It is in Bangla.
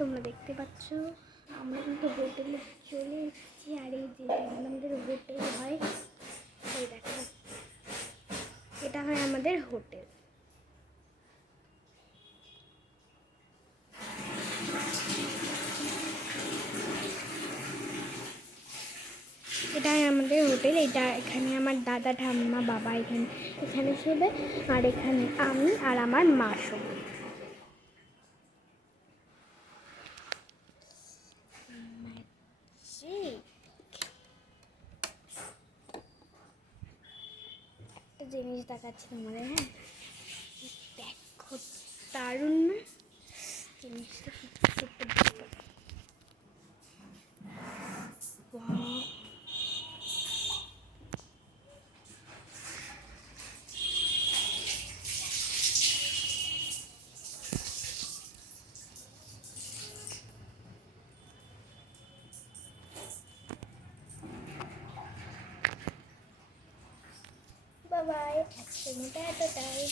তোমরা দেখতে পাচ্ছ আমরা কিন্তু হোটেলে চলে এসেছি। আর এই যে আমাদের হোটেল হয়, এই দেখো এটা হয় আমাদের হোটেল। এটাই আমাদের হোটেল। এটা এখানে আমার দাদা ঠাম্মা বাবা এখানে শোবে, আর এখানে আমি আর আমার মা শোব। একটা জিনিস দেখাচ্ছি তোমাদের, হ্যাঁ দেখো দারুণ না জিনিসটা? বাই বাই, আজকের মতো এতটাই।